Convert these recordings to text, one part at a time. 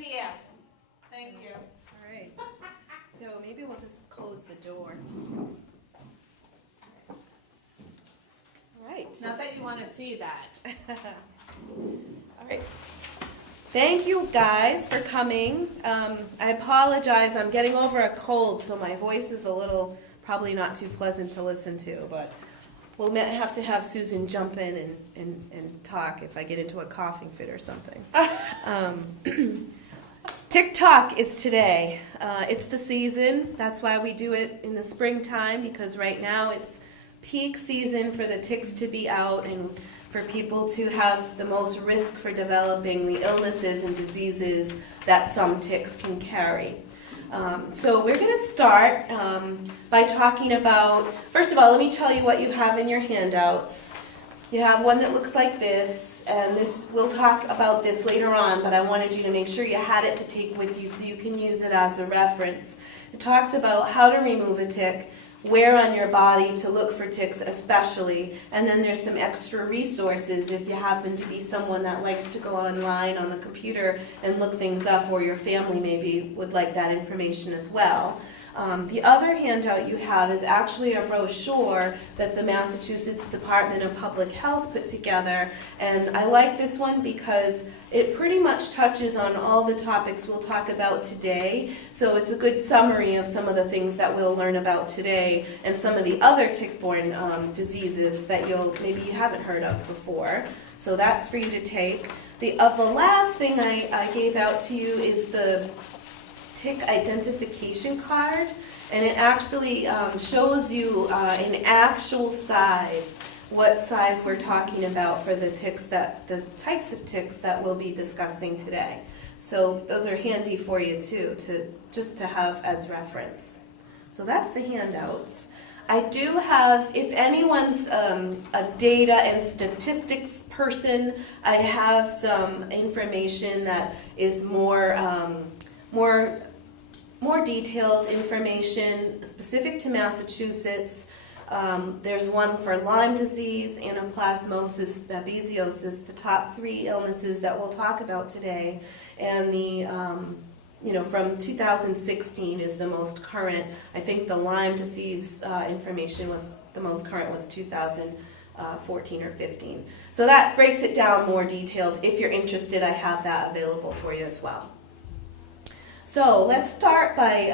idea. Thank you. All right. So maybe we'll just close the door. All right. Not that you want to see that. All right. Thank you guys for coming. I apologize. I'm getting over a cold, so my voice is a little probably not too pleasant to listen to, but we'll have to have Susan jump in and talk if I get into a coughing fit or something. TikTok is today. It's the season. That's why we do it in the springtime, because right now it's peak season for the ticks to be out and for people to have the most risk for developing the illnesses and diseases that some ticks can carry. So we're going to start by talking about, first of all, let me tell you what you have in your handouts. You have one that looks like this, and we'll talk about this later on, but I wanted you to make sure you had it to take with you so you can use it as a reference. It talks about how to remove a tick, where on your body to look for ticks especially, and then there's some extra resources if you happen to be someone that likes to go online on the computer and look things up, or your family maybe would like that information as well. The other handout you have is actually a brochure that the Massachusetts Department of Public Health put together, and I like this one because it pretty much touches on all the topics we'll talk about today. So it's a good summary of some of the things that we'll learn about today and some of the other tick-borne diseases that maybe you haven't heard of before. So that's for you to take. The last thing I gave out to you is the tick identification card, and it actually shows you in actual size what size we're talking about for the types of ticks that we'll be discussing today. So those are handy for you too, just to have as reference. So that's the handouts. I do have, if anyone's a data and statistics person, I have some information that is more detailed information specific to Massachusetts. There's one for Lyme disease, Anaplasmosis, Bifidosys, the top 3 illnesses that we'll talk about today, and the from 2016 is the most current. I think the Lyme disease information was the most current was 2014 or 15. So that breaks it down more detailed. If you're interested, I have that available for you as well. So let's start by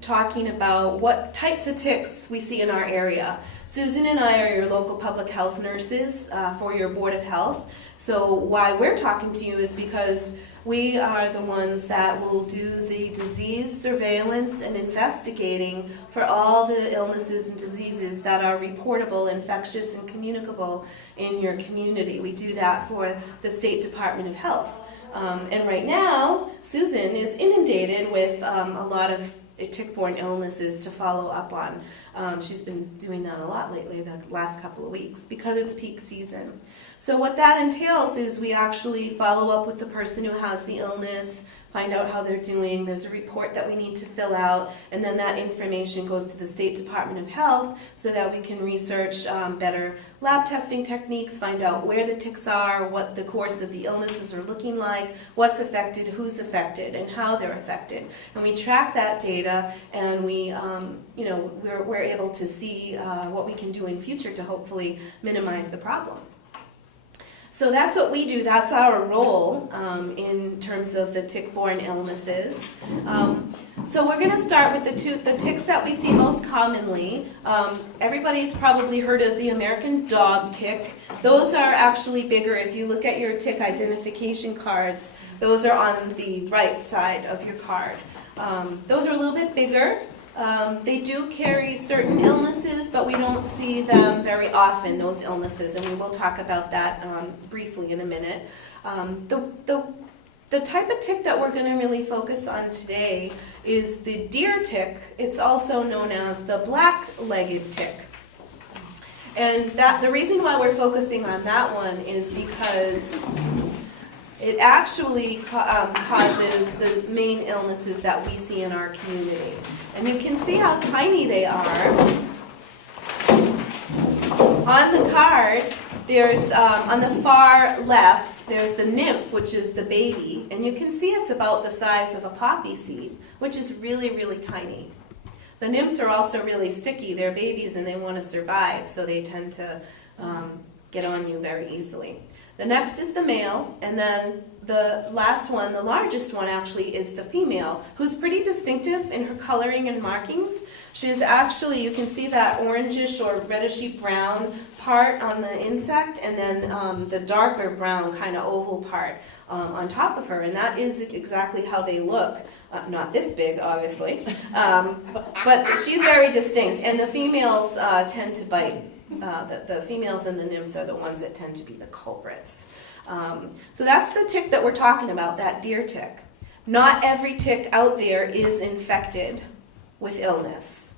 talking about what types of ticks we see in our area. Susan and I are your local public health nurses for your Board of Health. So why we're talking to you is because we are the ones that will do the disease surveillance and investigating for all the illnesses and diseases that are reportable, infectious, and communicable in your community. We do that for the State Department of Health. And right now, Susan is inundated with a lot of tick-borne illnesses to follow up on. She's been doing that a lot lately, the last couple of weeks, because it's peak season. So what that entails is we actually follow up with the person who has the illness, find out how they're doing. There's a report that we need to fill out, and then that information goes to the State Department of Health so that we can research better lab testing techniques, find out where the ticks are, what the course of the illnesses are looking like, what's affected, who's affected, and how they're affected. And we track that data, and we're able to see what we can do in future to hopefully minimize the problem. So that's what we do. That's our role in terms of the tick-borne illnesses. So we're going to start with the ticks that we see most commonly. Everybody's probably heard of the American dog tick. Those are actually bigger. If you look at your tick identification cards, those are on the right side of your card. Those are a little bit bigger. They do carry certain illnesses, but we don't see them very often, those illnesses, and we will talk about that briefly in a minute. The type of tick that we're going to really focus on today is the deer tick. It's also known as the black-legged tick. And the reason why we're focusing on that one is because it actually causes the main illnesses that we see in our community. And you can see how tiny they are. On the card, There's, on the far left, there's the nymph, which is the baby, and you can see it's about the size of a poppy seed, which is really, really tiny. The nymphs are also really sticky. They're babies and they want to survive, so they tend to get on you very easily. The next is the male, and then the last one, the largest one actually, is the female, who's pretty distinctive in her coloring and markings. She's actually, you can see that orangish or reddishy brown part on the insect, and then the darker brown kind of oval part on top of her, and that is exactly how they look. Not this big, obviously, but she's very distinct, and the females tend to bite. The females and the nymphs are the ones that tend to be the culprits. So that's the tick that we're talking about, that deer tick. Not every tick out there is infected with illness,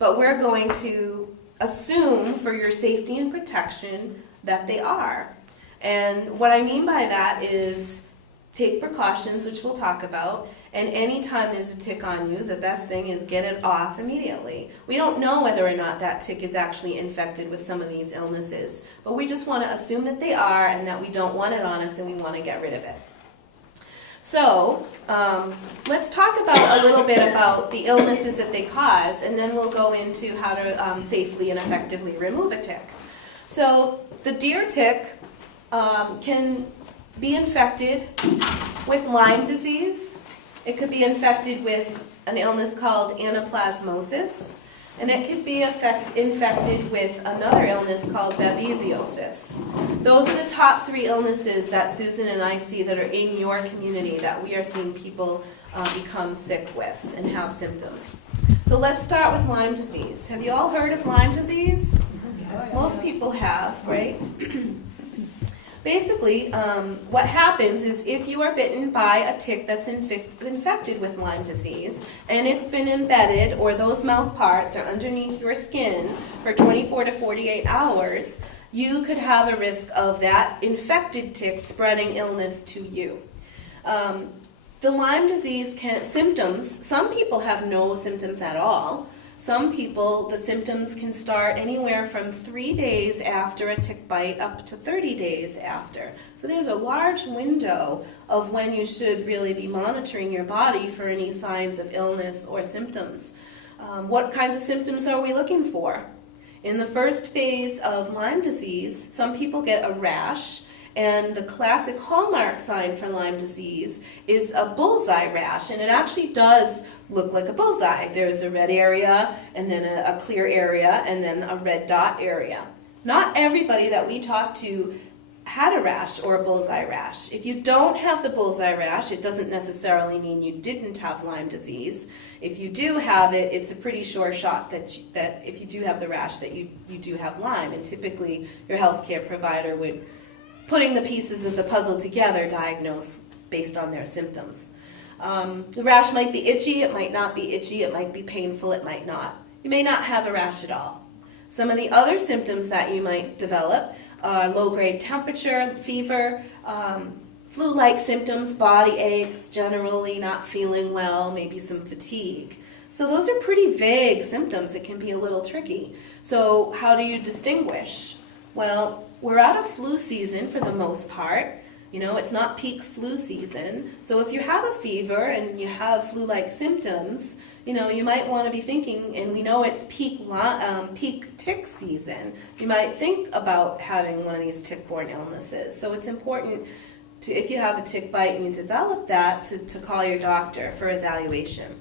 but we're going to assume for your safety and protection that they are. And what I mean by that is take precautions, which we'll talk about, and anytime there's a tick on you, the best thing is get it off immediately. We don't know whether or not that tick is actually infected with some of these illnesses, but we just want to assume that they are and that we don't want it on us and we want to get rid of it. So let's talk about a little bit about the illnesses that they cause, and then we'll go into how to safely and effectively remove a tick. So the deer tick can be infected with Lyme disease. It could be infected with an illness called anaplasmosis, and it could be infected with another illness called babesiosis. Those are the top 3 illnesses that Susan and I see that are in your community that we are seeing people become sick with and have symptoms. So let's start with Lyme disease. Have you all heard of Lyme disease? Most people have, right? Basically, what happens is if you are bitten by a tick that's infected with Lyme disease, and it's been embedded, or those mouth parts are underneath your skin for 24 to 48 hours, you could have a risk of that infected tick spreading illness to you. The Lyme disease symptoms, some people have no symptoms at all. Some people, the symptoms can start anywhere from 3 days after a tick bite up to 30 days after. So there's a large window of when you should really be monitoring your body for any signs of illness or symptoms. What kinds of symptoms are we looking for? In the first phase of Lyme disease, some people get a rash, and the classic hallmark sign for Lyme disease is a bullseye rash, and it actually does look like a bullseye. There's a red area, and then a clear area, and then a red dot area. Not everybody that we talk to had a rash or a bullseye rash. If you don't have the bullseye rash, it doesn't necessarily mean you didn't have Lyme disease. If you do have it, it's a pretty sure shot that if you do have the rash, that you do have Lyme, and typically your healthcare provider would, putting the pieces of the puzzle together, diagnose based on their symptoms. The rash might be itchy, it might not be itchy, it might be painful, it might not. You may not have a rash at all. Some of the other symptoms that you might develop are low-grade temperature, fever, flu-like symptoms, body aches, generally not feeling well, maybe some fatigue. So those are pretty vague symptoms. It can be a little tricky. So how do you distinguish? Well, we're out of flu season for the most part. You know, it's not peak flu season. So if you have a fever and you have flu-like symptoms, you know, you might want to be thinking, and we know it's peak tick season, you might think about having one of these tick-borne illnesses. So it's important to, if you have a tick bite and you develop that, to call your doctor for evaluation.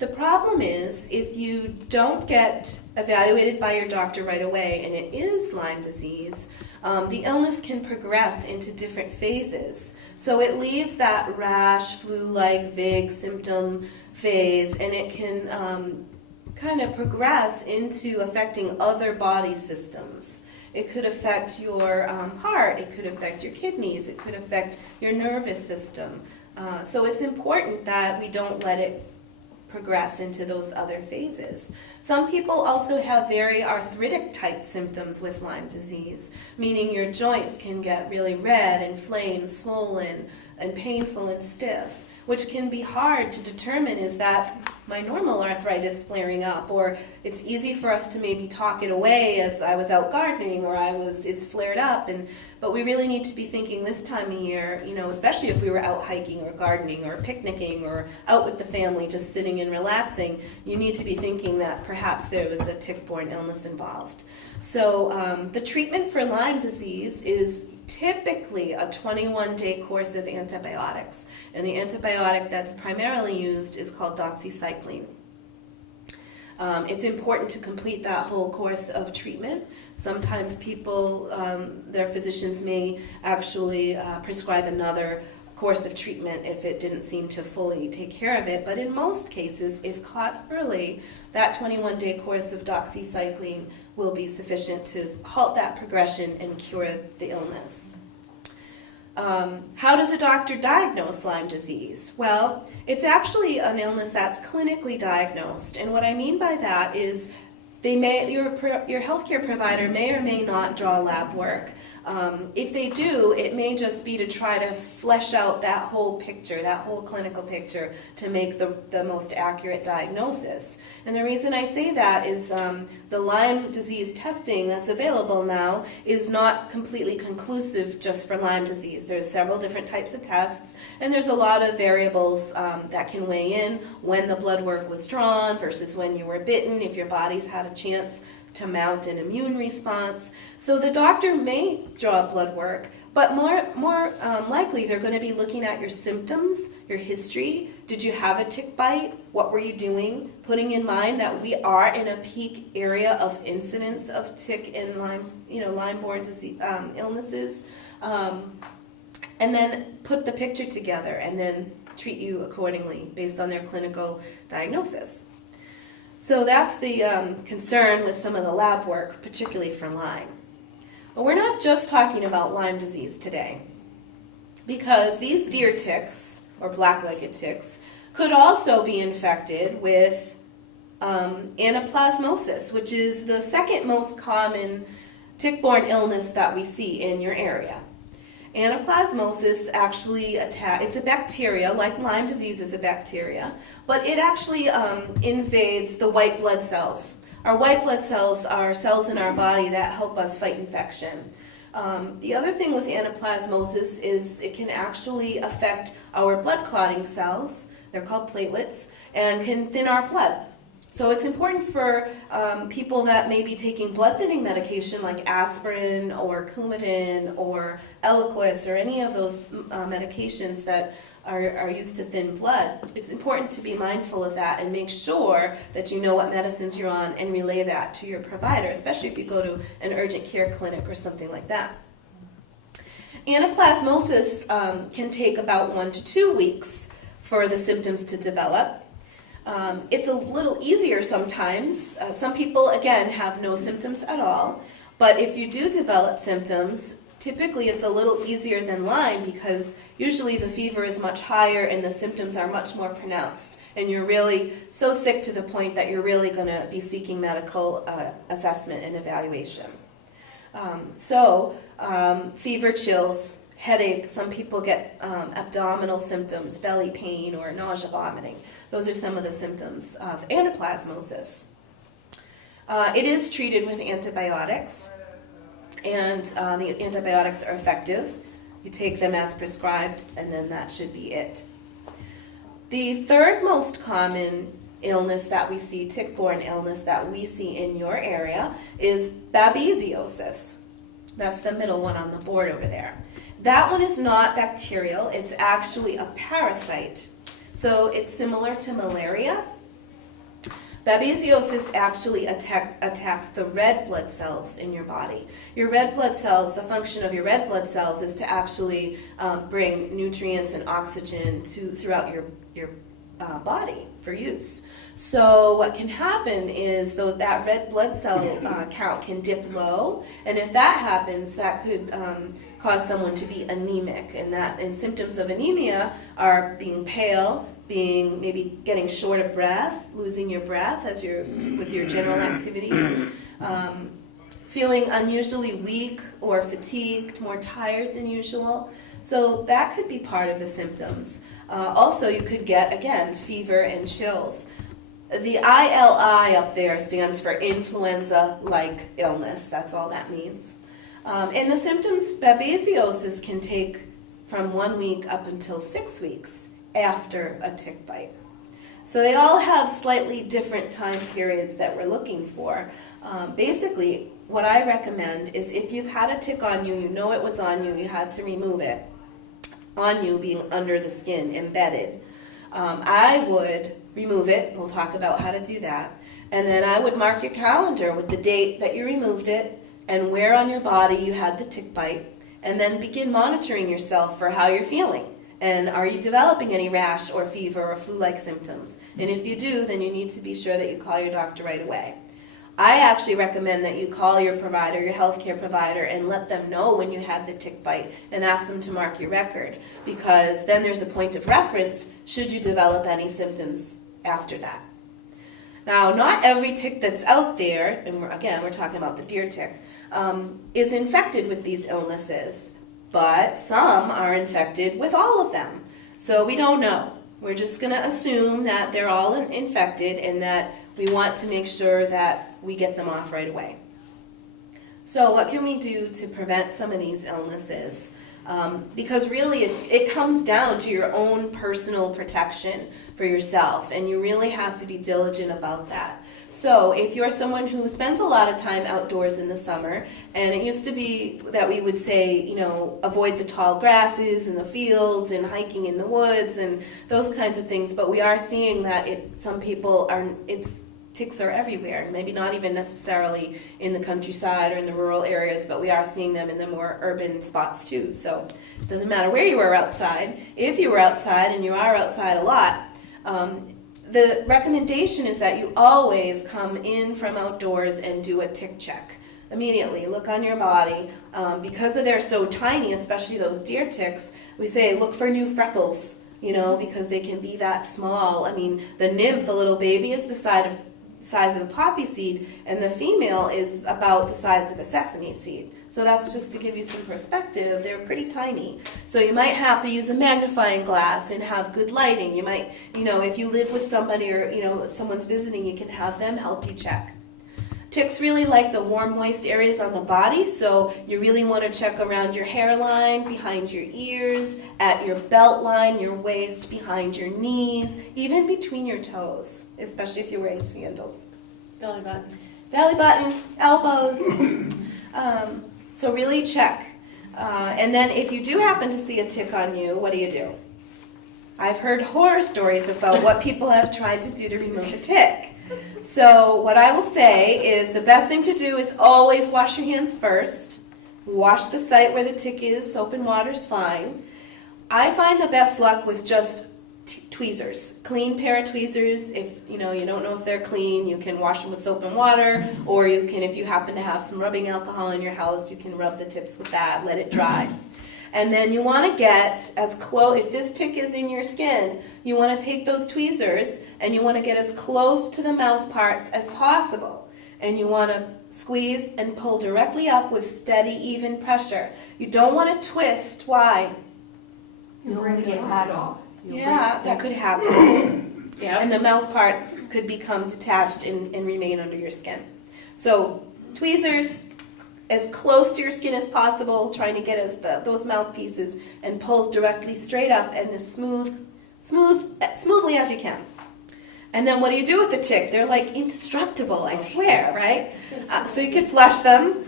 The problem is, if you don't get evaluated by your doctor right away and it is Lyme disease, the illness can progress into different phases. So it leaves that rash, flu-like, vague symptom phase, and it can kind of progress into affecting other body systems. It could affect your heart, it could affect your kidneys, it could affect your nervous system. So it's important that we don't let it progress into those other phases. Some people also have very arthritic type symptoms with Lyme disease, meaning your joints can get really red, inflamed, swollen, and painful and stiff. which can be hard to determine, is that my normal arthritis flaring up, or it's easy for us to maybe talk it away as I was out gardening, or it's flared up, but we really need to be thinking this time of year, especially if we were out hiking or gardening or picnicking or out with the family just sitting and relaxing, you need to be thinking that perhaps there was a tick-borne illness involved. So the treatment for Lyme disease is typically a 21-day course of antibiotics. And the antibiotic that's primarily used is called doxycycline. It's important to complete that whole course of treatment. Sometimes people, their physicians may actually prescribe another course of treatment if it didn't seem to fully take care of it. But in most cases, if caught early, that 21-day course of doxycycline will be sufficient to halt that progression and cure the illness. How does a doctor diagnose Lyme disease? Well, it's actually an illness that's clinically diagnosed, and what I mean by that is your healthcare provider may or may not draw lab work. If they do, it may just be to try to flesh out that whole picture, that whole clinical picture, to make the most accurate diagnosis. And the reason I say that is the Lyme disease testing that's available now is not completely conclusive just for Lyme disease. There's several different types of tests, and there's a lot of variables that can weigh in when the blood work was drawn versus when you were bitten, if your body's had a chance to mount an immune response. So the doctor may draw blood work, but more likely they're going to be looking at your symptoms, your history. Did you have a tick bite? What were you doing? Putting in mind that we are in a peak area of incidence of tick and Lyme, Lyme-borne disease illnesses, and then put the picture together and then treat you accordingly based on their clinical diagnosis. So that's the concern with some of the lab work, particularly for Lyme. But we're not just talking about Lyme disease today, because these deer ticks, or black-legged ticks, could also be infected with anaplasmosis, which is the second most common tick-borne illness that we see in your area. Anaplasmosis actually it's a bacteria, like Lyme disease is a bacteria, but it actually invades the white blood cells. Our white blood cells are cells in our body that help us fight infection. The other thing with anaplasmosis is it can actually affect our blood clotting cells, they're called platelets, and can thin our blood. So it's important for people that may be taking blood thinning medication like aspirin or Coumadin or Eliquis or any of those medications that are used to thin blood. It's important to be mindful of that and make sure that you know what medicines you're on and relay that to your provider, especially if you go to an urgent care clinic or something like that. Anaplasmosis can take about 1 to 2 weeks for the symptoms to develop. It's a little easier sometimes. Some people, again, have no symptoms at all, but if you do develop symptoms, typically it's a little easier than Lyme because usually the fever is much higher and the symptoms are much more pronounced, and you're really so sick to the point that you're really going to be seeking medical assessment and evaluation. Fever, chills, headache, some people get abdominal symptoms, belly pain, or nausea, vomiting. Those are some of the symptoms of anaplasmosis. It is treated with antibiotics, and the antibiotics are effective. You take them as prescribed, and then that should be it. The third most common illness that we see, tick-borne illness that we see in your area, is babesiosis. That's the middle one on the board over there. That one is not bacterial, it's actually a parasite. So it's similar to malaria. Babesiosis actually attacks the red blood cells in your body. Your red blood cells, the function of your red blood cells is to actually bring nutrients and oxygen throughout your body for use. So what can happen is that red blood cell count can dip low, and if that happens, that could cause someone to be anemic, and symptoms of anemia are being pale, maybe getting short of breath, losing your breath with your general activities, feeling unusually weak or fatigued, more tired than usual. So that could be part of the symptoms. Also, you could get, again, fever and chills. The ILI up there stands for influenza-like illness. That's all that means. And the symptoms, babesiosis can take from 1 week up until 6 weeks after a tick bite. So they all have slightly different time periods that we're looking for. Basically, what I recommend is if you've had a tick on you, you know it was on you, you had to remove it, on you being under the skin, embedded, I would remove it. We'll talk about how to do that. And then I would mark your calendar with the date that you removed it and where on your body you had the tick bite, and then begin monitoring yourself for how you're feeling. And are you developing any rash or fever or flu-like symptoms? And if you do, then you need to be sure that you call your doctor right away. I actually recommend that you call your provider, your healthcare provider, and let them know when you had the tick bite and ask them to mark your record, because then there's a point of reference should you develop any symptoms after that. Now, not every tick that's out there, and we're talking about the deer tick, is infected with these illnesses, but some are infected with all of them. So we don't know. We're just going to assume that they're all infected and that we want to make sure that we get them off right away. So what can we do to prevent some of these illnesses? Because really it comes down to your own personal protection for yourself, and you really have to be diligent about that. So if you're someone who spends a lot of time outdoors in the summer, and it used to be that we would say, you know, avoid the tall grasses in the fields and hiking in the woods and those kinds of things, but we are seeing that ticks are everywhere, maybe not even necessarily in the countryside or in the rural areas, but we are seeing them in the more urban spots too. So it doesn't matter where you were outside. If you were outside, and you are outside a lot, the recommendation is that you always come in from outdoors and do a tick check. Immediately, look on your body. Because they're so tiny, especially those deer ticks, we say look for new freckles, you know, because they can be that small. I mean, the nymph, the little baby, is the size of a poppy seed, and the female is about the size of a sesame seed. So that's just to give you some perspective. They're pretty tiny. So you might have to use a magnifying glass and have good lighting. You might, you know, if you live with somebody or, you know, someone's visiting, you can have them help you check. Ticks really like the warm, moist areas on the body, so you really want to check around your hairline, behind your ears, at your belt line, your waist, behind your knees, even between your toes, especially if you're wearing sandals. Belly button. Belly button, elbows. So really check. And then if you do happen to see a tick on you, what do? I've heard horror stories about what people have tried to do to remove a tick. So what I will say is the best thing to do is always wash your hands first. Wash the site where the tick is. Soap and water's fine. I find the best luck with just tweezers. Clean pair of tweezers. If you don't know if they're clean, you can wash them with soap and water, or you can, if you happen to have some rubbing alcohol in your house, you can rub the tips with that, let it dry. And then you want to get as close, if this tick is in your skin, you want to take those tweezers and you want to get as close to the mouth parts as possible. And you want to squeeze and pull directly up with steady, even pressure. You don't want to twist. Why? You're going to get rattled. Yeah, that could happen. Yep. And the mouth parts could become detached and remain under your skin. So tweezers, as close to your skin as possible, trying to get those mouthpieces and pull directly straight up and as smoothly as you can. And then what do you do with the tick? They're like indestructible, I swear, right? So you could flush them,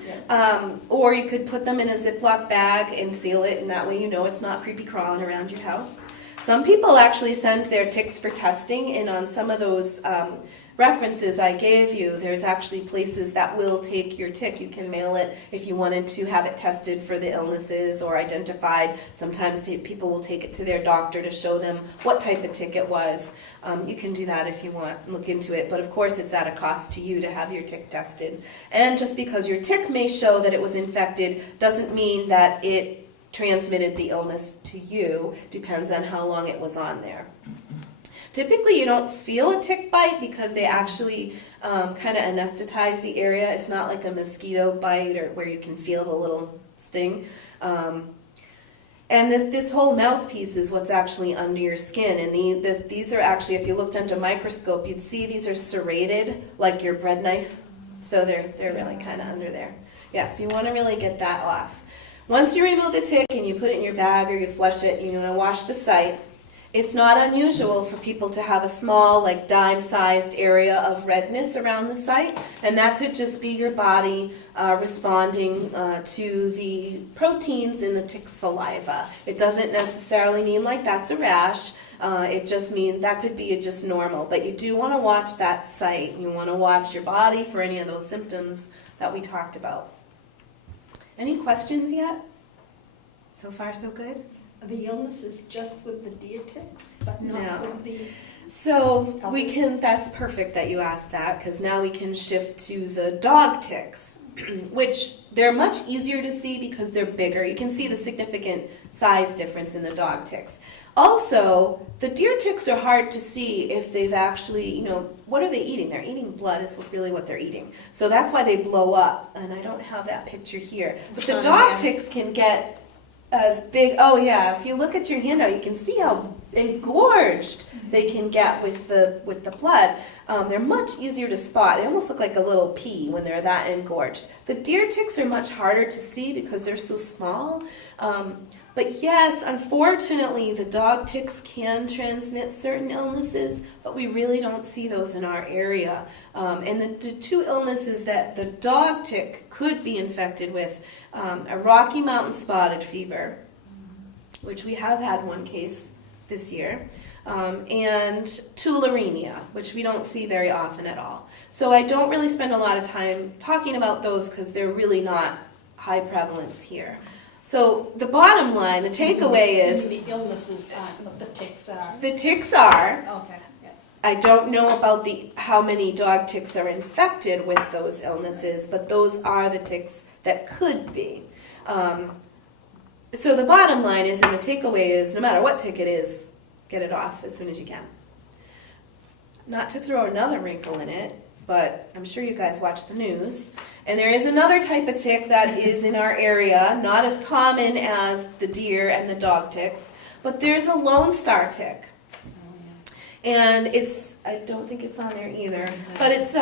or you could put them in a Ziploc bag and seal it, and that way you know it's not creepy crawling around your house. Some people actually send their ticks for testing, and on some of those references I gave you, there's actually places that will take your tick. You can mail it if you wanted to have it tested for the illnesses or identified. Sometimes people will take it to their doctor to show them what type of tick it was. You can do that if you want, look into it. But of course it's at a cost to you to have your tick tested. And just because your tick may show that it was infected doesn't mean that it transmitted the illness to you. Depends on how long it was on there. Typically, you don't feel a tick bite because they actually kind of anesthetize the area. It's not like a mosquito bite or where you can feel the little sting. And And this whole mouthpiece is what's actually under your skin. And these are actually, if you looked under a microscope, you'd see these are serrated like your bread knife. So they're really kind of under there. Yeah, so you want to really get that off. Once you remove the tick and you put it in your bag or you flush it, you want to wash the site. It's not unusual for people to have a small, like dime-sized area of redness around the site, and that could just be your body responding to the proteins in the tick's saliva. It doesn't necessarily mean like that's a rash. It just means that could be just normal, but you do want to watch that site. You want to watch your body for any of those symptoms that we talked about. Any questions yet? So far, so good? The illness is just with the deer ticks, but not No. with the... So we Others? can, that's perfect that you asked that, because now we can shift to the dog ticks, which they're much easier to see because they're bigger. You can see the significant size difference in the dog ticks. Also, the deer ticks are hard to see if they've actually, what are they eating? They're eating blood is really what they're eating. So that's why they blow up, and I don't have that picture here. But the dog ticks can get as big, oh yeah, if you look at your handout, you can see how engorged they can get with the blood. They're much easier to spot. They almost look like a little pea when they're that engorged. The deer ticks are much harder to see because they're so small. But yes, unfortunately, the dog ticks can transmit certain illnesses, but we really don't see those in our area. And the two illnesses that the dog tick could be infected with, a Rocky Mountain spotted fever, which we have had one case this year, and tularemia, which we don't see very often at all. So I don't really spend a lot of time talking about those because they're really not high prevalence here. So the bottom line, the takeaway is The illnesses aren't what the ticks are. the ticks are. Okay. Yeah. I don't know about how many dog ticks are infected with those illnesses, but those are the ticks that could be. So the bottom line is, and the takeaway is, no matter what tick it is, get it off as soon as you can. Not to throw another wrinkle in it, but I'm sure you guys watch the news. And there is another type of tick that is in our area, not as common as the deer and the dog ticks, but there's a Lone Star tick. And I don't think it's on there either, but it's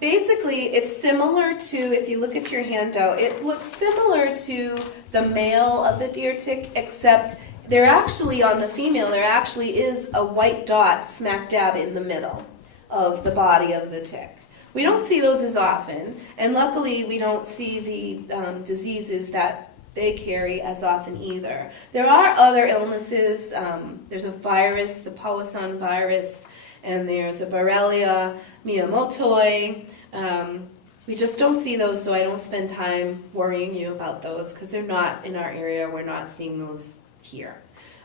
basically, it's similar to, if you look at your handout, it looks similar to the male of the deer tick, except they're actually, on the female, there actually is a white dot smack dab in the middle of the body of the tick. We don't see those as often, and luckily we don't see the diseases that they carry as often either. There are other illnesses. There's a virus, the Powassan virus, and there's a Borrelia miyamotoi. We just don't see those, so I don't spend time worrying you about those because they're not in our area. We're not seeing those here,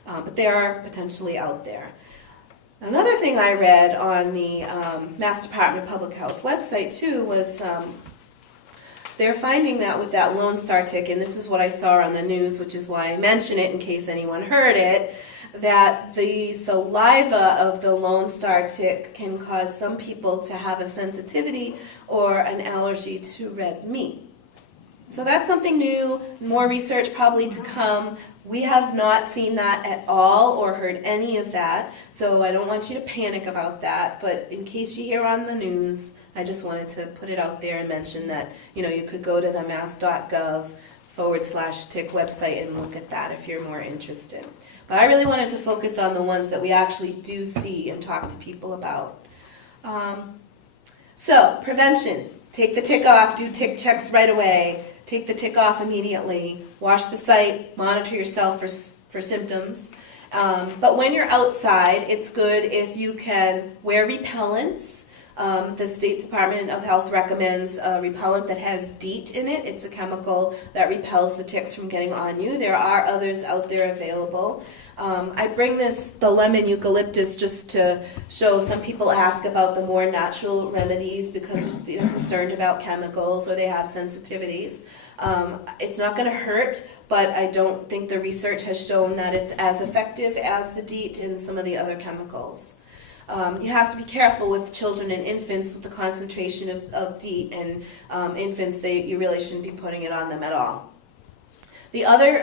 but they are potentially out there. Another thing I read on the Mass Department of Public Health website too was they're finding that with that Lone Star tick, and this is what I saw on the news, which is why I mention it in case anyone heard it, that the saliva of the Lone Star tick can cause some people to have a sensitivity or an allergy to red meat. So that's something new, more research probably to come. We have not seen that at all or heard any of that, so I don't want you to panic about that, but in case you hear on the news, I just wanted to put it out there and mention that, you could go to the mass.gov/tick website and look at that if you're more interested. But I really wanted to focus on the ones that we actually do see and talk to people about. So, prevention. Take the tick off, do tick checks right away. Take the tick off immediately. Wash the site, monitor yourself for symptoms. But when you're outside, it's good if you can wear repellents. The State Department of Health recommends a repellent that has DEET in it. It's a chemical that repels the ticks from getting on you. There are others out there available. I bring the lemon eucalyptus just to show some people ask about the more natural remedies because they're concerned about chemicals or they have sensitivities. It's not going to hurt, but I don't think the research has shown that it's as effective as the DEET and some of the other chemicals. You have to be careful with children and infants with the concentration of DEET, and infants, you really shouldn't be putting it on them at all. The other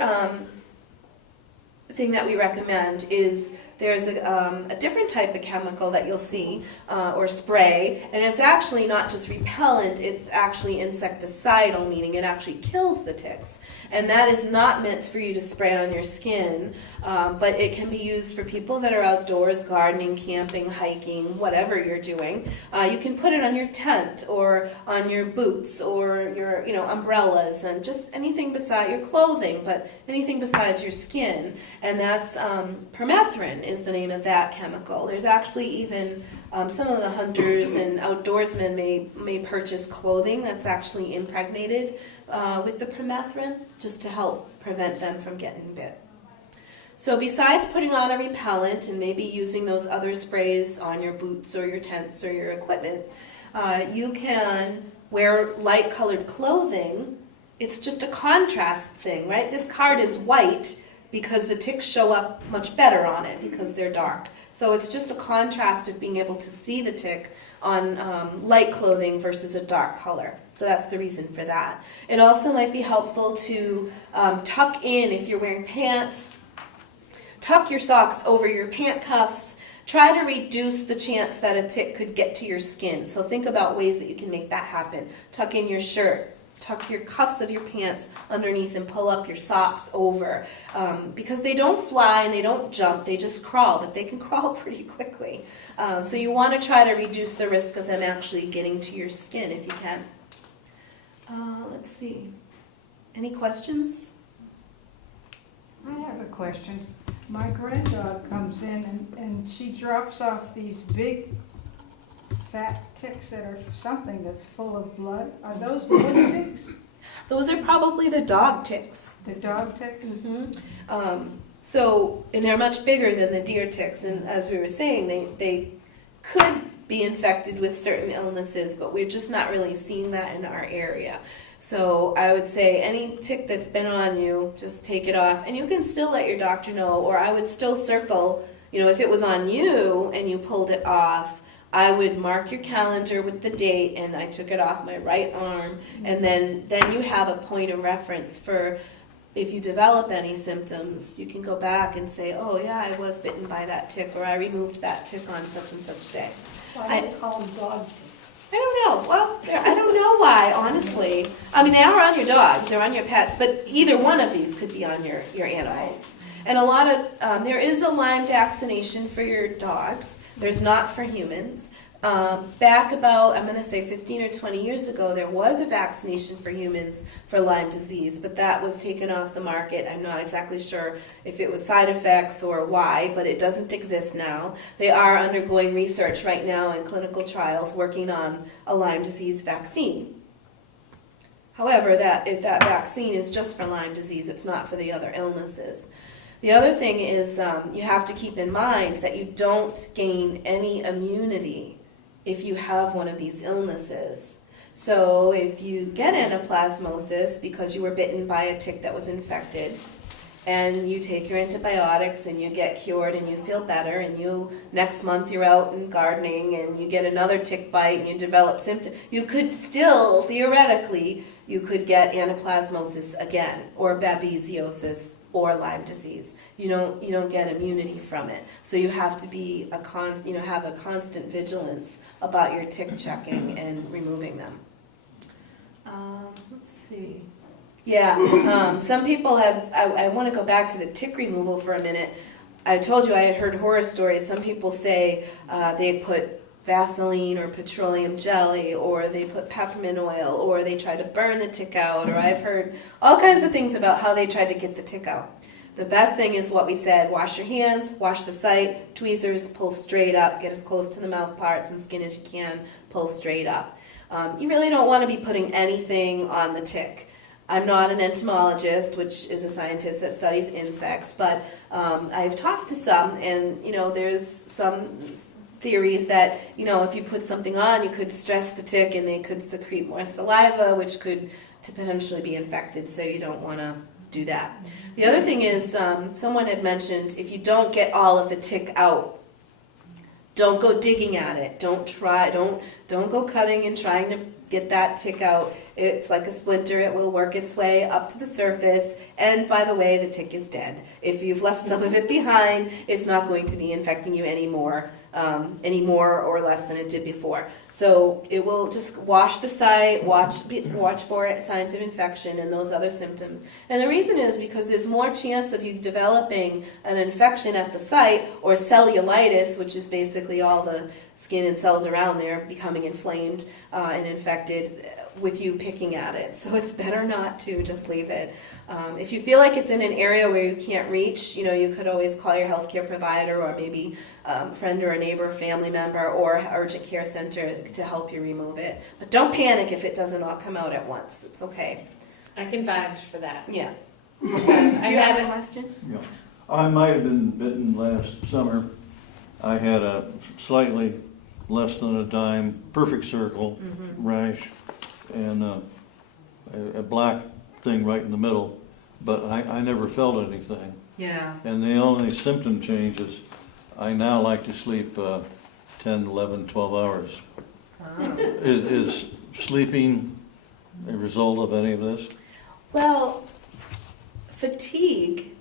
thing that we recommend is there's a different type of chemical that you'll see, or spray, and it's actually not just repellent, it's actually insecticidal, meaning it actually kills the ticks. And that is not meant for you to spray on your skin, but it can be used for people that are outdoors, gardening, camping, hiking, whatever you're doing. You can put it on your tent or on your boots or your umbrellas and just anything beside your clothing, but anything besides your skin. And that's permethrin is the name of that chemical. There's actually even some of the hunters and outdoorsmen may purchase clothing that's actually impregnated with the permethrin just to help prevent them from getting bit. So besides putting on a repellent and maybe using those other sprays on your boots or your tents or your equipment, you can wear light colored clothing. It's just a contrast thing, right? This card is white because the ticks show up much better on it because they're dark. So it's just a contrast of being able to see the tick on light clothing versus a dark color. So that's the reason for that. It also might be helpful to tuck in, if you're wearing pants, tuck your socks over your pant cuffs. Try to reduce the chance that a tick could get to your skin. So think about ways that you can make that happen. Tuck in your shirt. Tuck your cuffs of your pants underneath and pull up your socks over. Because they don't fly and they don't jump, they just crawl, but they can crawl pretty quickly. So you want to try to reduce the risk of them actually getting to your skin if you can. Let's see. Any questions? I have a question. My granddog comes in and she drops off these big fat ticks that are something that's full of blood. Are those blood ticks? Those are probably the dog ticks. The dog ticks? Mm-hmm. And they're much bigger than the deer ticks, and as we were saying, they could be infected with certain illnesses, but we're just not really seeing that in our area. So I would say any tick that's been on you, just take it off, and you can still let your doctor know, or I would still circle, if it was on you and you pulled it off, I would mark your calendar with the date and I took it off my right arm, and then you have a point of reference for if you develop any symptoms, you can go back and say, oh yeah, I was bitten by that tick, or I removed that tick on such and such day. Why do they call them dog ticks? I don't know. Well, I don't know why, honestly. I mean, they are on your dogs, they're on your pets, but either one of these could be on your animals. And a lot of, there is a Lyme vaccination for your dogs. There's not for humans. Back about, I'm going to say 15 or 20 years ago, there was a vaccination for humans for Lyme disease, but that was taken off the market. I'm not exactly sure if it was side effects or why, but it doesn't exist now. They are undergoing research right now in clinical trials working on a Lyme disease vaccine. However, if that vaccine is just for Lyme disease, it's not for the other illnesses. The other thing is you have to keep in mind that you don't gain any immunity if you have one of these illnesses. So if you get anaplasmosis because you were bitten by a tick that was infected, and you take your antibiotics and you get cured and you feel better, and next month you're out and gardening and you get another tick bite and you develop symptoms, you could still, theoretically, you could get anaplasmosis again, or babesiosis, or Lyme disease. You don't get immunity from it. So you have to be have a constant vigilance about your tick checking and removing them. Let's see. Yeah, some people have, I want to go back to the tick removal for a minute. I told you I had heard horror stories. Some people say they put Vaseline or petroleum jelly, or they put peppermint oil, or they try to burn the tick out, or I've heard all kinds of things about how they tried to get the tick out. The best thing is what we said: wash your hands, wash the site, tweezers, pull straight up, get as close to the mouth parts and skin as you can, pull straight up. You really don't want to be putting anything on the tick. I'm not an entomologist, which is a scientist that studies insects, but I've talked to some, and there's some theories that if you put something on, you could stress the tick and they could secrete more saliva, which could potentially be infected, so you don't want to do that. The other thing is, someone had mentioned, if you don't get all of the tick out, don't go digging at it. Don't go cutting and trying to get that tick out. It's like a splinter. It will work its way up to the surface. And by the way, the tick is dead. If you've left some of it behind, it's not going to be infecting you anymore. Any more or less than it did before. So it will just wash the site, watch for signs of infection and those other symptoms. And the reason is because there's more chance of you developing an infection at the site or cellulitis, which is basically all the skin and cells around there becoming inflamed and infected with you picking at it. So it's better not to just leave it. If you feel like it's in an area where you can't reach, you could always call your healthcare provider or maybe a friend or a neighbor, family member, or urgent care center to help you remove it. But don't panic if it doesn't all come out at once. It's okay. I can vouch for that. Yeah. Do Do you have a question? Yeah. I might have been bitten last summer. I had a slightly less than a dime, perfect circle rash, and a black thing right in the middle, but I never felt anything. Yeah. And the only symptom change is I now like to sleep 10, 11, 12 hours. Oh. Is sleeping a result of any of this? Well, fatigue,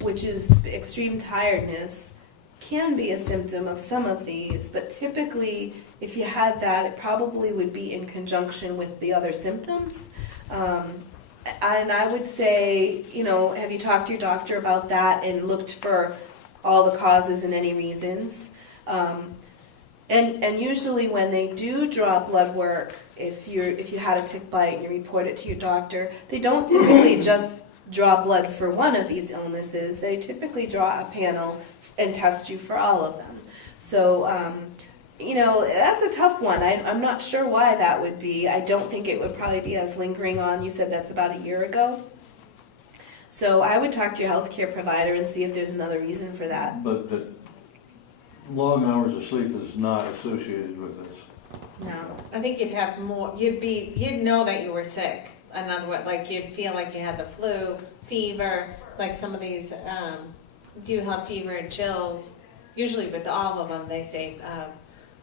which is extreme tiredness, can be a symptom of some of these, but typically if you had that, it probably would be in conjunction with the other symptoms. And I would say, have you talked to your doctor about that and looked for all the causes and any reasons? And usually when they do draw blood work, if you had a tick bite and you report it to your doctor, they don't typically just draw blood for one of these illnesses. They typically draw a panel and test you for all of them. So, that's a tough one. I'm not sure why that would be. I don't think it would probably be as lingering on. You said that's about a year ago. So I would talk to your healthcare provider and see if there's another reason for that. But long hours of sleep is not associated with this. No. I think you'd have more, you'd know that you were sick. In other words, like you'd feel like you had the flu, fever, like some of these, you have fever and chills. Usually with all of them, they say,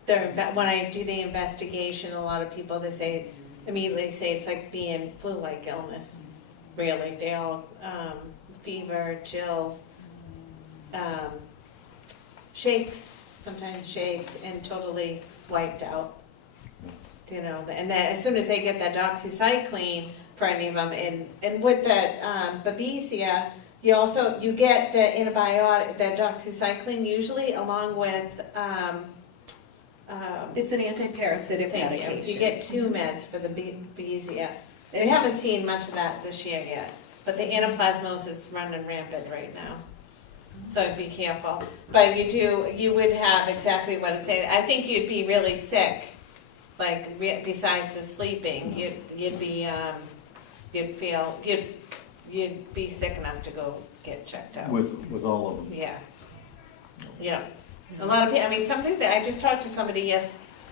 when I do the investigation, a lot of people, they immediately say it's like being flu-like illness. Really, they all, fever, chills, sometimes shakes, and totally wiped out. And then as soon as they get that doxycycline for any of them, and with that Babesia, you get the antibiotic, the doxycycline usually along with. It's an anti-parasitic Thank medication. you. You get 2 meds for the Babesia. We haven't seen much of that this year yet, but the anaplasmosis is running rampant right now. So be careful. But you would have exactly what it's saying. I think you'd be really sick, like besides the sleeping, you'd be sick enough to go get checked out. With all of them. Yeah. Yeah. A lot of people, something that I just talked to somebody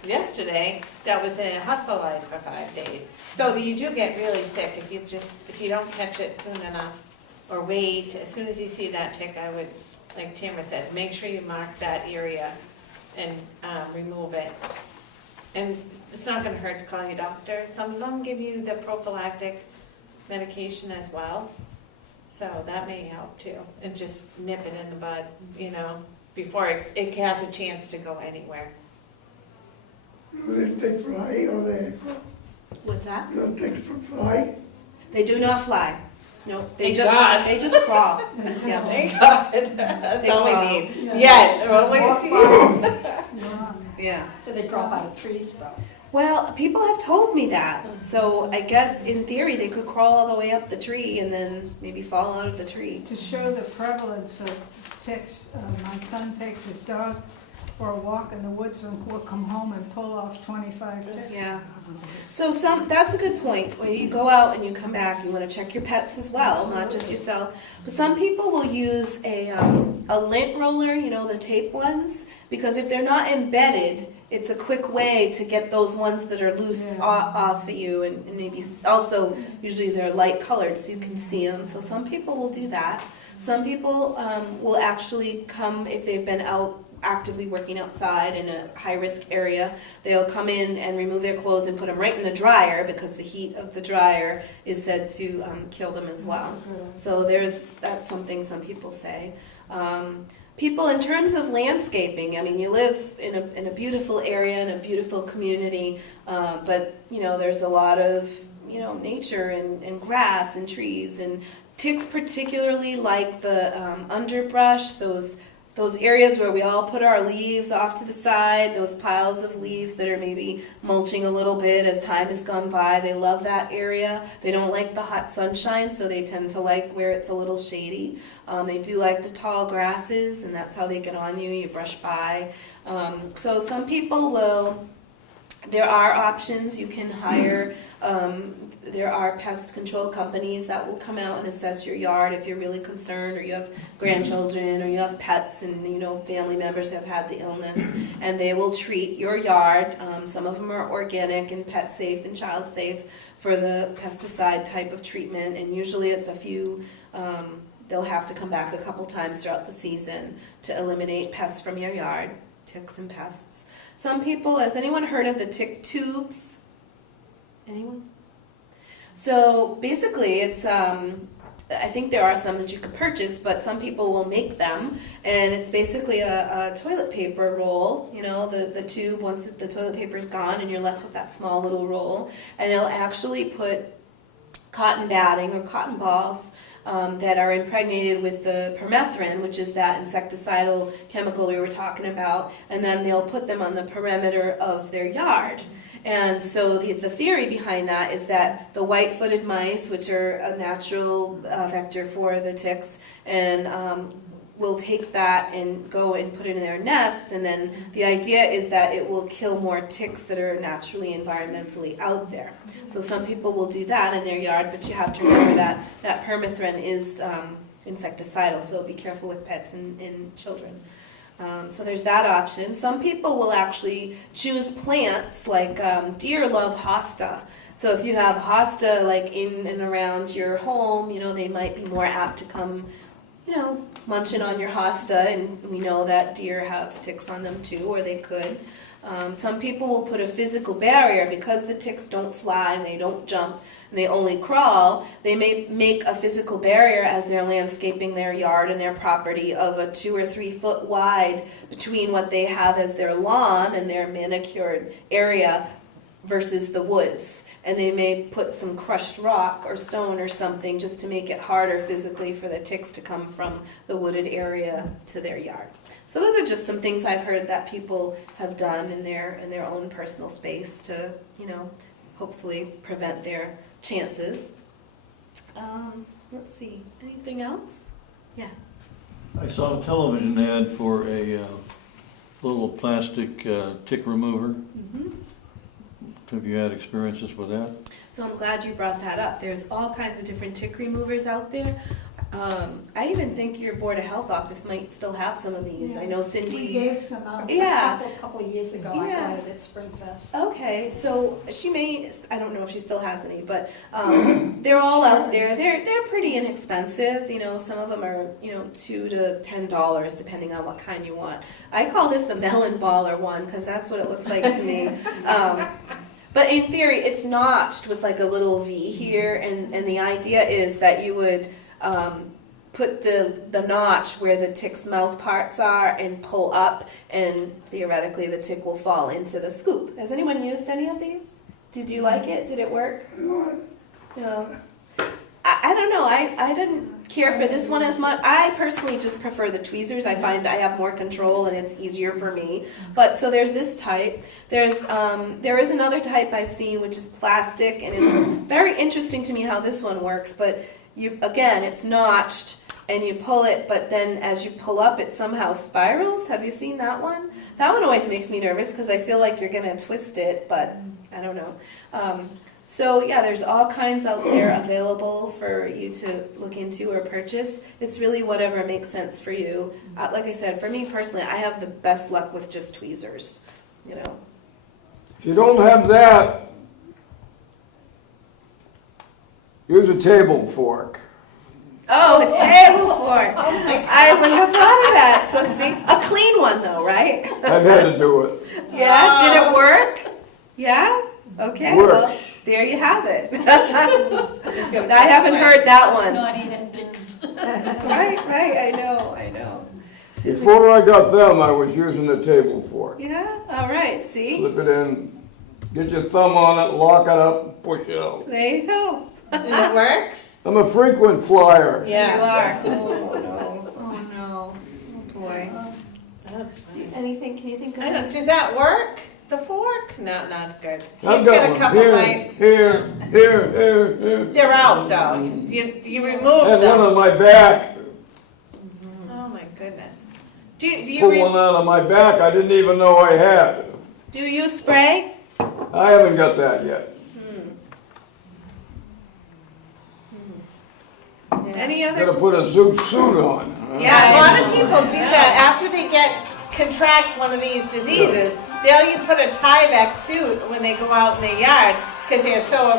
yesterday that was hospitalized for 5 days. So you do get really sick if you don't catch it soon enough or wait. As soon as you see that tick, I would, like Tamara said, make sure you mark that area and remove it. And it's not going to hurt to call your doctor. Some of them give you the prophylactic medication as well. So that may help too. And just nip it in the bud, before it has a chance to go anywhere. Do they take fly or they? What's that? Do they take fly? They do not fly. No, they Thank just God. they just crawl. Yeah. Thank God. That's They all we crawl. need. Yeah. Yeah. Well, Yeah. Do they drop out of trees though? Well, people have told me that. So I guess in theory they could crawl all the way up the tree and then maybe fall out of the tree. To show the prevalence of ticks, my son takes his dog for a walk in the woods and will come home and pull off 25 ticks. Yeah. So that's a good point. When you go out and you come back, you want to check your pets as well, not just yourself. But some people will use a lint roller, the tape ones, because if they're not embedded, it's a quick way to get those ones that are loose off of you, and maybe also usually they're light colored so you can see them. So some people will do that. Some people will actually come if they've been out actively working outside in a high-risk area, they'll come in and remove their clothes and put them right in the dryer because the heat of the dryer is said to kill them as well. So that's something some people say. People, in terms of landscaping, I mean, you live in a beautiful area, in a beautiful community, but, there's a lot of, nature and grass and trees, and ticks particularly like the underbrush, those areas where we all put our leaves off to the side, those piles of leaves that are maybe mulching a little bit as time has gone by. They love that area. They don't like the hot sunshine, so they tend to like where it's a little shady. They do like the tall grasses, and that's how they get on you. You brush by. So some people there are options. You can hire, there are pest control companies that will come out and assess your yard if you're really concerned, or you have grandchildren, or you have pets, and family members have had the illness, and they will treat your yard. Some of them are organic and pet safe and child safe for the pesticide type of treatment, and usually it's a few, they'll have to come back a couple times throughout the season to eliminate pests from your yard, ticks and pests. Some people, has anyone heard of the tick tubes? Anyone? So basically it's, I think there are some that you can purchase, but some people will make them, and it's basically a toilet paper roll, the tube, once the toilet paper's gone and you're left with that small little roll, and they'll actually put cotton batting or cotton balls that are impregnated with the permethrin, which is that insecticidal chemical we were talking about, and then they'll put them on the perimeter of their yard. And so the theory behind that is that the white-footed mice, which are a natural vector for the ticks, and will take that and go and put it in their nests, and then the idea is that it will kill more ticks that are naturally environmentally out there. So some people will do that in their yard, but you have to remember that permethrin is insecticidal, so be careful with pets and children. So there's that option. Some people will actually choose plants, like deer love hosta. So if you have hosta like in and around your home, they might be more apt to come, munching on your hosta, and we know that deer have ticks on them too, or they could. Some people will put a physical barrier because the ticks don't fly and they don't jump and they only crawl. They may make a physical barrier as they're landscaping their yard and their property of a 2 or 3 foot wide between what they have as their lawn and their manicured area versus the woods. And they may put some crushed rock or stone or something just to make it harder physically for the ticks to come from the wooded area to their yard. So those are just some things I've heard that people have done in their own personal space to, hopefully prevent their chances. Let's see, anything else? Yeah. I saw a television ad for a little plastic tick remover. Mm-hmm. Have you had experiences with that? So I'm glad you brought that up. There's all kinds of different tick removers out there. I even think your Board of Health office might still have some of these. Yeah. I know Cindy. We gave some out Yeah. a couple of years ago. Yeah. I got it at Springfest. Okay, so she may, I don't know if she still has any, but they're all out there. They're pretty inexpensive. Some of them are, $2 to $10 depending on what kind you want. I call this the melon baller one because that's what it looks like to me. But in theory, it's notched with like a little V here, and the idea is that you would put the notch where the tick's mouth parts are and pull up, and theoretically the tick will fall into the scoop. Has anyone used any of these? Did you like it? Did it work? No. I don't know. I didn't care for this one as much. I personally just prefer the tweezers. I find I have more control and it's easier for me. But so there's this type. There is another type I've seen which is plastic, and it's very interesting to me how this one works. But it's notched and you pull it, but then as you pull up it somehow spirals. Have you seen that one? That one always makes me nervous because I feel like you're going to twist it, but I don't know. So yeah, there's all kinds out there available for you to look into or purchase. It's really whatever makes sense for you. Like I said, for me personally, I have the best luck with just tweezers, If you don't have that, use a table fork. Oh, a table fork. I wouldn't have thought of that. So see, a clean one though, right? I've had to do it. Yeah, did it work? Yeah? Okay, well, Works. there you have it. I haven't heard that one. Not eating ticks. Right, I know. Before I got them, I was using the table fork. Yeah, all right, see? Slip it in, get your thumb on it, lock it up, push it out. There you go. And it works? I'm a frequent flyer. Yeah. You are. Oh no. Oh boy. That's funny. Anything, can you think of I don't, anything? does that work? The fork? No, not good. I've He's got got a one couple here, bites. here. They're out though. You remove And one them. on my back, Oh my goodness. Do you pull one out of my back I didn't even know I had. Do you spray? I haven't got that yet. Any Gotta other? put a suit on. Yeah, a lot of people do that after they contract one of these diseases. They'll put a Tyvek suit when they go out in their yard because they're so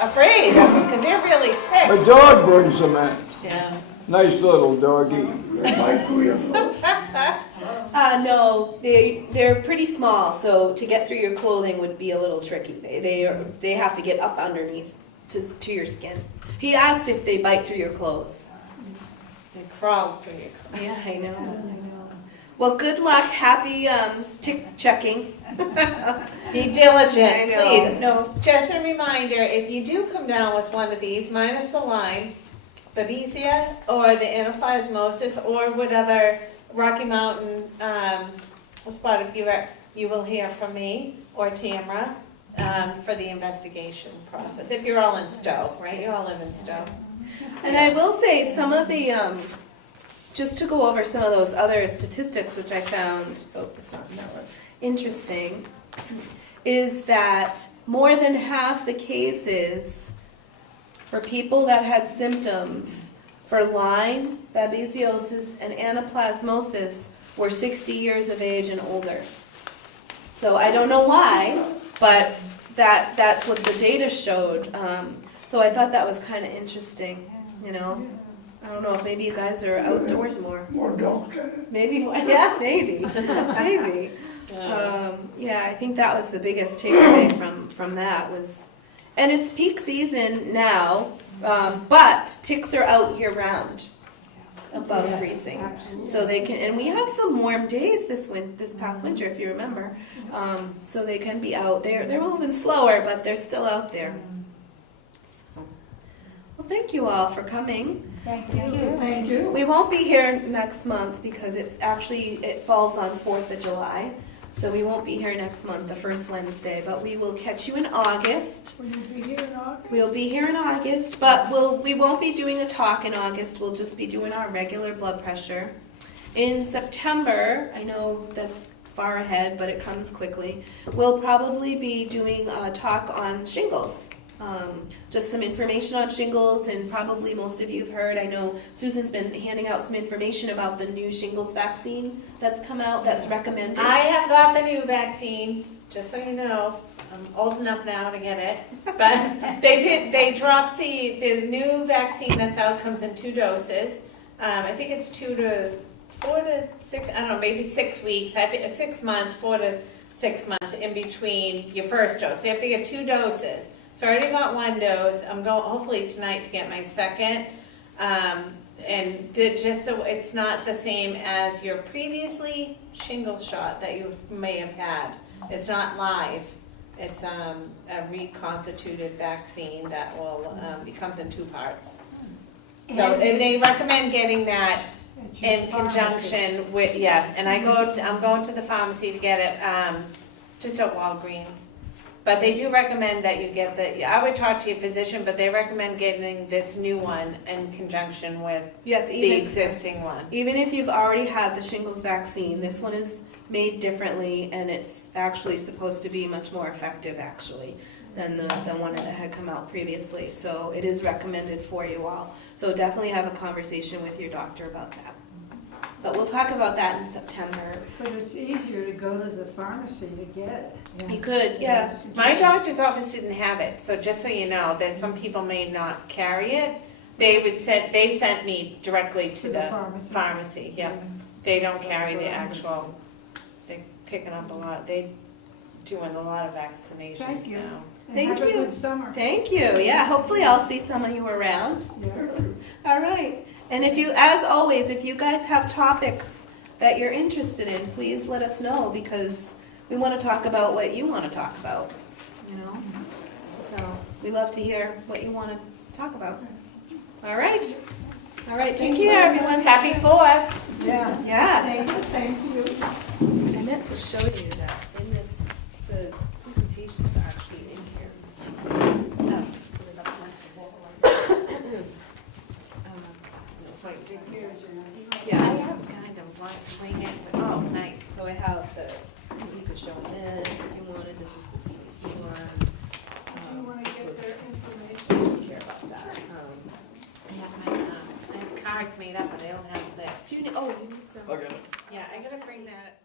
afraid because they're really My sick. dog brings them in. Yeah. Nice little doggy. Mike, who you know? No, they're pretty small, so to get through your clothing would be a little tricky. They have to get up underneath to your skin. He asked if they bite through your clothes. They crawl through your clothes. Yeah, I know. Well, good luck. Happy tick checking. Be diligent, I know. please. No. Just a reminder, if you do come down with one of these, minus the Lyme, Babesia, or the Anaplasmosis, or what other Rocky Mountain spotted fever, you will hear from me or Tamara for the investigation process. If you're all in Stowe, right? You all live in Stowe. And I will say some of the, just to go over some of those other statistics which I found, it's not that one, interesting, is that more than half the cases for people that had symptoms for Lyme, Babesiosis, and Anaplasmosis were 60 years of age and older. So I don't know why, but that's what the data showed. So I thought that was kind of interesting, you know. I don't know if maybe you guys are outdoors more. More dog kind of. Maybe more, yeah, maybe, maybe. Yeah, I think that was the biggest takeaway from that was, and it's peak season now, but ticks are out year round above Yes, freezing. absolutely. So they can, and we had some warm days this past winter, if you remember. So they can be out. They're moving slower, but they're still out there. So, well, thank you all for coming. Thank you. Thank you. We won't be here next month because it falls on 4th of July. So we won't be here next month, the first Wednesday, but we will catch you in August. Will you be here in August? We'll be here in August, but we won't be doing a talk in August. We'll just be doing our regular blood pressure. In September, I know that's far ahead, but it comes quickly, we'll probably be doing a talk on shingles. Just some information on shingles, and probably most of you have heard, I know Susan's been handing out some information about the new shingles vaccine that's come out, that's recommended. I have got the new vaccine, just so you know. I'm old enough now to get it. But they dropped the new vaccine that's out, comes in 2 doses. I think it's 4 to 6, I don't know, maybe 6 weeks. I think it's 6 months, 4 to 6 months in between your first dose. So you have to get 2 doses. So I already got 1 dose. I'm going hopefully tonight to get my second. And it's not the same as your previously shingle shot that you may have had. It's not live. It's a reconstituted vaccine that will it comes in 2 parts. So and they recommend getting that At your in pharmacy. conjunction with and I'm going to the pharmacy to get it just at Walgreens. But they do recommend that you get I would talk to your physician, but they recommend getting this new one in conjunction with Yes, the existing one. even if you've already had the shingles vaccine, this one is made differently, and it's actually supposed to be much more effective, actually, than the one that had come out previously. So it is recommended for you all. So definitely have a conversation with your doctor about that. But we'll talk about that in September. But it's easier to go to the pharmacy to get it. You could, yeah. My doctor's office didn't have it, so just so you know, that some people may not carry it. They sent me directly to the pharmacy. Yeah. they don't carry the actual, they're picking up a lot, they doing a lot of vaccinations now. Thank you. And Thank have you. a good summer. Thank you. Yeah, hopefully I'll see some of you around. Yeah. All right. And if you, as always, if you guys have topics that you're interested in, please let us know because we want to talk about what you want to talk about, you know? So we love to hear what you want to talk about. All right. All right. Take care, everyone. Happy 4th. Yeah. Yeah. Thank you, same to you. I meant to show you that in this, the presentations are actually in here. Oh, put it up against the wall. Yeah, I have kind of like it, but, oh, nice. So I have the, you could show this if you wanted, this is the CDC one. You wanna This get was- their information? I don't care about that. I have cards made up, but I don't have this. Do you need, oh, you need some. Yeah, I gotta bring that.